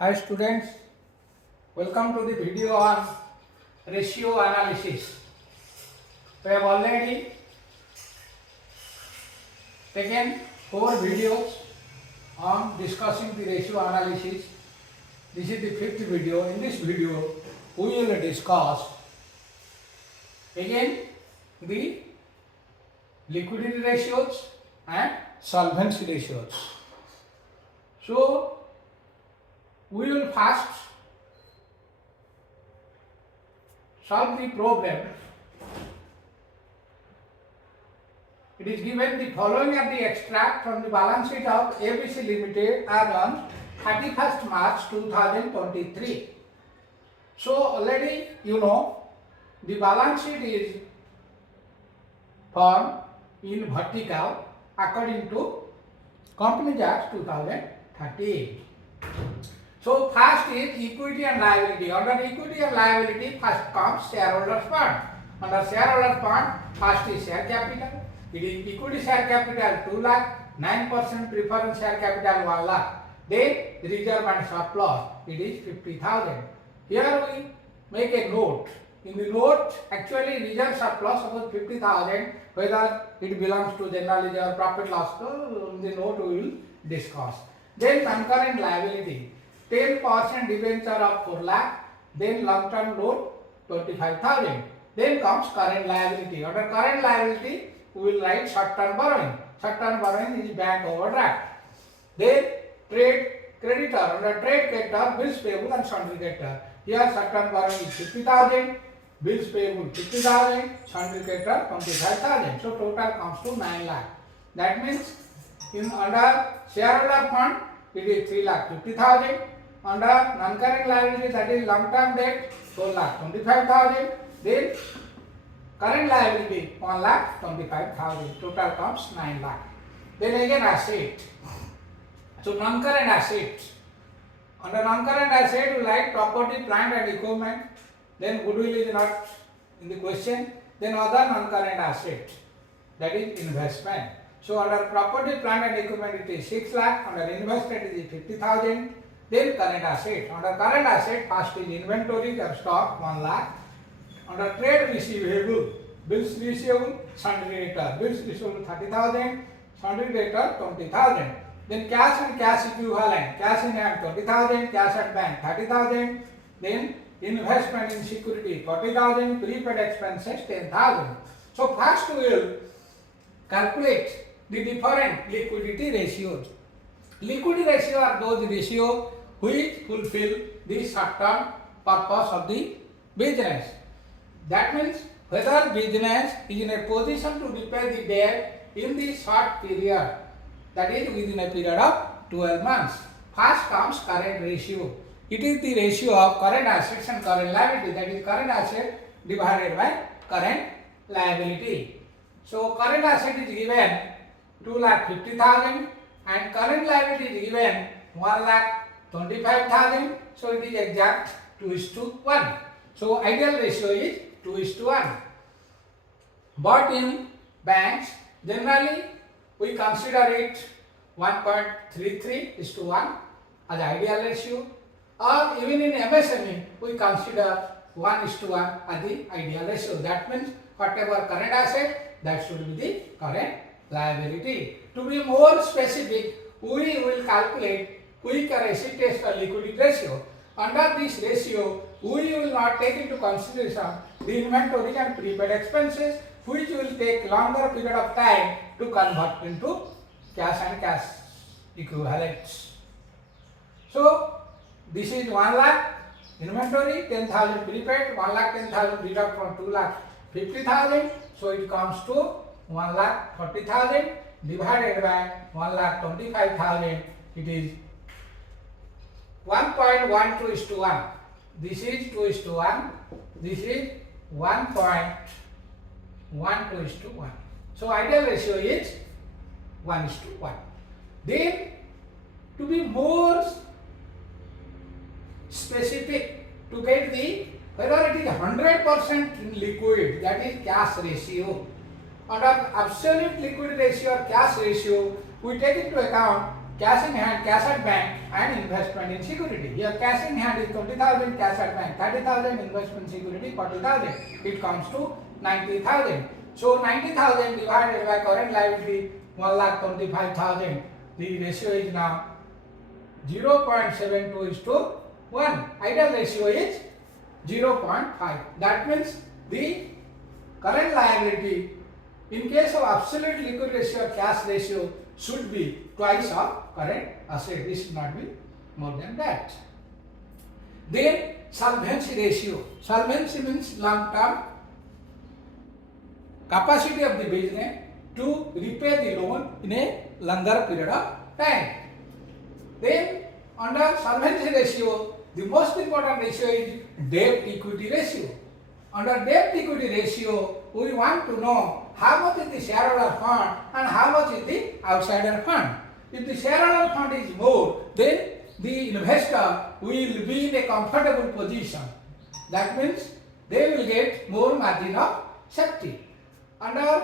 Hi students, welcome to the video on ratio analysis. We have already taken 4 videos on discussing the ratio analysis. This is the 5th video. In this video, we will discuss again the liquidity ratios and solvency ratios. So, we will first solve the problem. It is given the following are the extract from the balance sheet of ABC Ltd. As on 31st March 2023. So already you know the balance sheet is formed in vertical according to Companies Act 2013. So first is equity and liability. Under equity and liability, first comes shareholders fund. Under shareholders fund, first is share capital. It is equity share capital 2 lakh, 9% preference share capital 1 lakh. Then reserve and surplus, it is 50,000. Here we make a note. In the note, actually reserve surplus about 50,000. Whether it belongs to general reserve, profit loss, so in the note we will discuss. Then concurrent liability. 10% debenture of 4 lakh, then long term loan 25,000. Then comes current liability. Under current liability, we will write short term borrowing. Short term borrowing is bank overdraft. Then trade creditor. Under trade creditor, bills payable and sundry creditor. Here short term borrowing is 50,000, bills payable 50,000, sundry creditor 25,000. So total comes to 9 lakh. That means in under shareholder fund, it is 3 lakh 50,000. Under non-current liability, that is long-term debt, 4 lakh 25,000. Then current liability 1 lakh 25,000. Total comes 9 lakh. Then again asset. So non-current assets. Under non-current asset, we write property, plant and equipment. Then goodwill is not in the question. Then other non-current assets, that is investment. So under property, plant and equipment, it is 6 lakh. Under investment, it is 50,000. Then current asset. Under current asset, first is inventory or stock 1 lakh. Under trade receivable, bills receivable, sundry debtor, bills receivable 30,000, sundry debtor 20,000. Then cash and cash equivalent, cash in hand 20,000, cash at bank 30,000. Then investment in security 40,000, prepaid expenses 10,000. So first we will calculate the different liquidity ratios. Liquidity ratio are those ratios which fulfill the short-term purpose of the business. That means whether business is in a position to repay the debt in the short period, that is within a period of 12 months. First comes current ratio. It is the ratio of current assets and current liability, that is current asset divided by current liability. So current asset is given 2,50,000 and current liability is given 1,25,000. So it is exact 2:1. So ideal ratio is 2:1. But in banks, generally we consider it 1.33:1 as ideal ratio, or even in MSME we consider 1:1 as the ideal ratio. That means whatever current asset, that should be the current liability. To be more specific, we will calculate quick acid test or liquidity ratio. Under this ratio, we will not take into consideration the inventory and prepaid expenses, which will take longer period of time to convert into cash and cash equivalents. So this is 1 lakh inventory, 10,000 prepaid, 1 lakh 10,000 deduct from 2 lakh 50,000. So it comes to 1 lakh 40,000 divided by 1 lakh 25,000. It is 1.12:1. This is 2:1. This is 1.12:1. So ideal ratio is 1:1. Then to be more specific, to get the whether it is 100% liquid, that is cash ratio. Under absolute liquid ratio or cash ratio, we take into account cash in hand, cash at bank, and investment in security. Here cash in hand is 20,000, cash at bank 30,000, investment security 40,000. It comes to 90,000. So 90,000 divided by current liability 1,25,000. The ratio is now 0.72 is to 1. Ideal ratio is 0.5. That means the current liability in case of absolute liquid ratio or cash ratio should be twice of current asset. This should not be more than that. Then solvency ratio. Solvency means long term capacity of the business to repay the loan in a longer period of time. Then under solvency ratio, the most important ratio is debt equity ratio. Under debt equity ratio, we want to know how much is the shareholder fund and how much is the outsider fund. If the shareholder fund is more, then the investor will be in a comfortable position. That means they will get more margin of safety. Under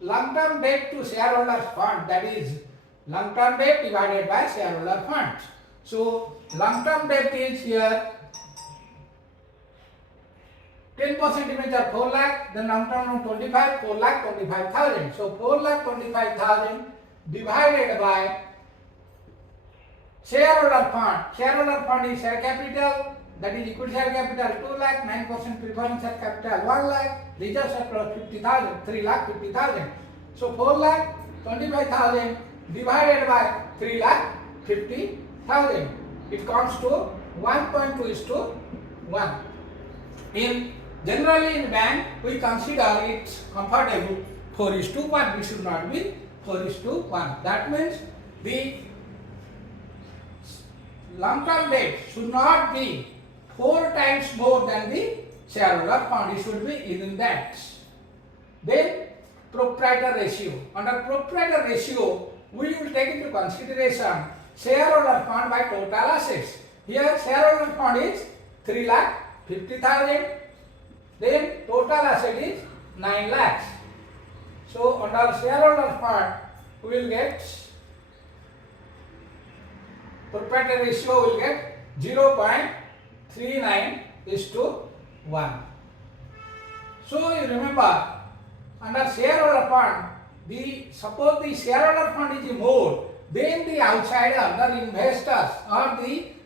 long-term debt to shareholder fund, that is long-term debt divided by shareholder funds. So long-term debt is here 10% image of 4 lakh, then long-term loan 25, 4 lakh 25,000. So 4 lakh 25,000 divided by shareholder fund. Shareholder fund is share capital, that is equity share capital 2 lakh, 9% preference share capital 1 lakh, reserve surplus 50,000, 3 lakh 50,000. So 4 lakh 25,000 divided by 3 lakh 50,000. It comes to 1.2 is to 1. Generally in bank we consider it comfortable 4 is to 1. We should not be 4 is to 1. That means the long-term debt should not be 4 times more than the shareholder fund. It should be within that. Then proprietor ratio. Under proprietor ratio, we will take into consideration shareholder fund by total assets. Here shareholder fund is 3,50,000. Then total asset is 9 lakhs. So under shareholder fund, we will get proprietor ratio will get 0.39 is to 1. So you remember, under shareholder fund, suppose the shareholder fund is more, then the outsider, the investors or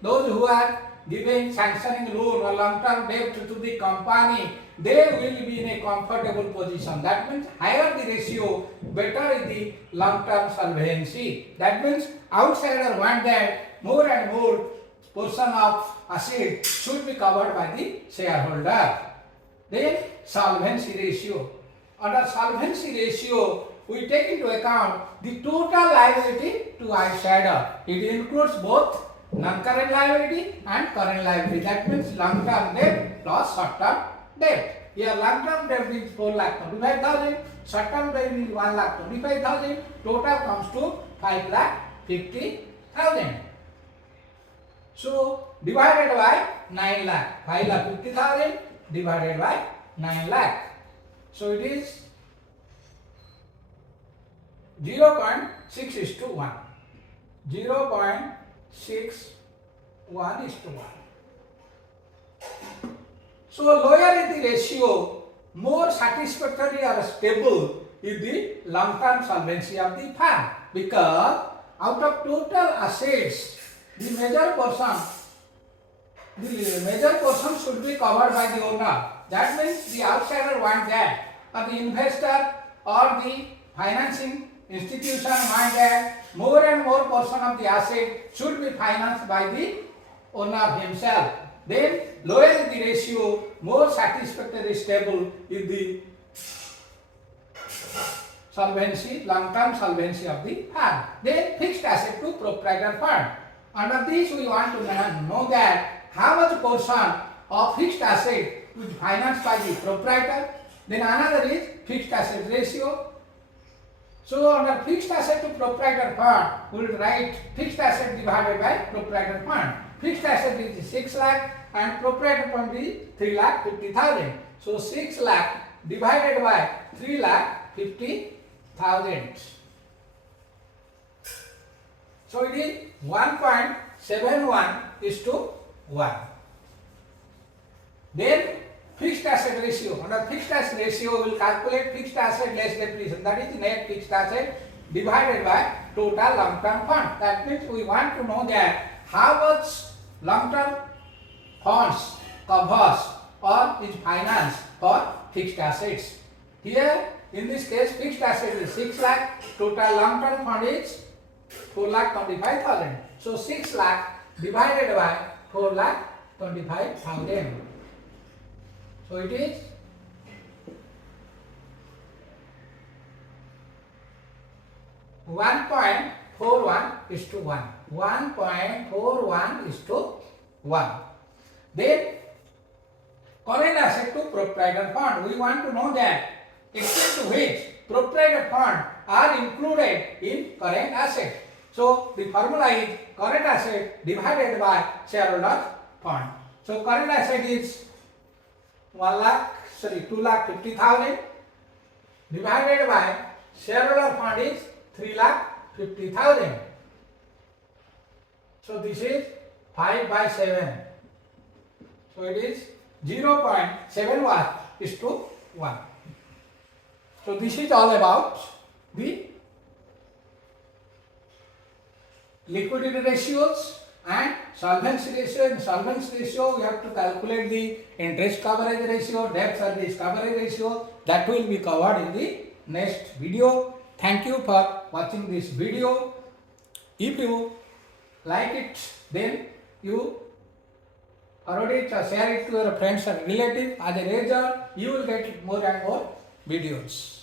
those who are giving sanctioning loan or long-term debt to the company, they will be in a comfortable position. That means higher the ratio, better is the long-term solvency. That means outsider want that more and more portion of asset should be covered by the shareholder. Then solvency ratio. Under solvency ratio, we take into account the total liability to outsider. It includes both non-current liability and current liability. That means long-term debt plus short-term debt. Here long-term debt is 4,25,000, short-term debt is 1,25,000. Total comes to 5,50,000. So divided by 9 lakh, 5,50,000 divided by 9 lakh. So it is 0.6 is to 1. 0.6 1 is to 1. So lower is the ratio, more satisfactory or stable is the long-term solvency of the firm, because out of total assets, the major portion should be covered by the owner. That means the outsider want that, or the investor or the financing institution want that more and more portion of the asset should be financed by the owner himself. Then lower is the ratio, more satisfactory stable is the solvency, long-term solvency of the firm. Then fixed asset to proprietor fund. Under this we want to know that how much portion of fixed asset is financed by the proprietor. Then another is fixed asset ratio. So under fixed asset to proprietor fund, we will write fixed asset divided by proprietor fund. Fixed asset is 6 lakh and proprietor fund is 3,50,000. So 6 lakh divided by 3,50,000. So it is 1.71 is to 1. Then fixed asset ratio. Under fixed asset ratio, we will calculate fixed asset less depreciation. That is net fixed asset divided by total long-term fund. That means we want to know that how much long-term funds covers or is financed for fixed assets. Here, in this case, fixed asset is 6 lakh, total long-term fund is 4,25,000. So 6 lakh divided by 4,25,000. So it is 1.41 is to 1. 1.41 is to 1. Then current asset to proprietor fund. We want to know that extent to which proprietor fund are included in current asset. So the formula is current asset divided by shareholder fund. So current asset is 2,50,000 divided by shareholder fund is 3,50,000. So this is 5 by 7. So it is 0.71 is to 1. So this is all about the liquidity ratios and solvency ratio. In solvency ratio, we have to calculate the interest coverage ratio, debt service coverage ratio. That will be covered in the next video. Thank you for watching this video. If you like it, then you forward it or share it to your friends and relatives. As a result, you will get more and more videos.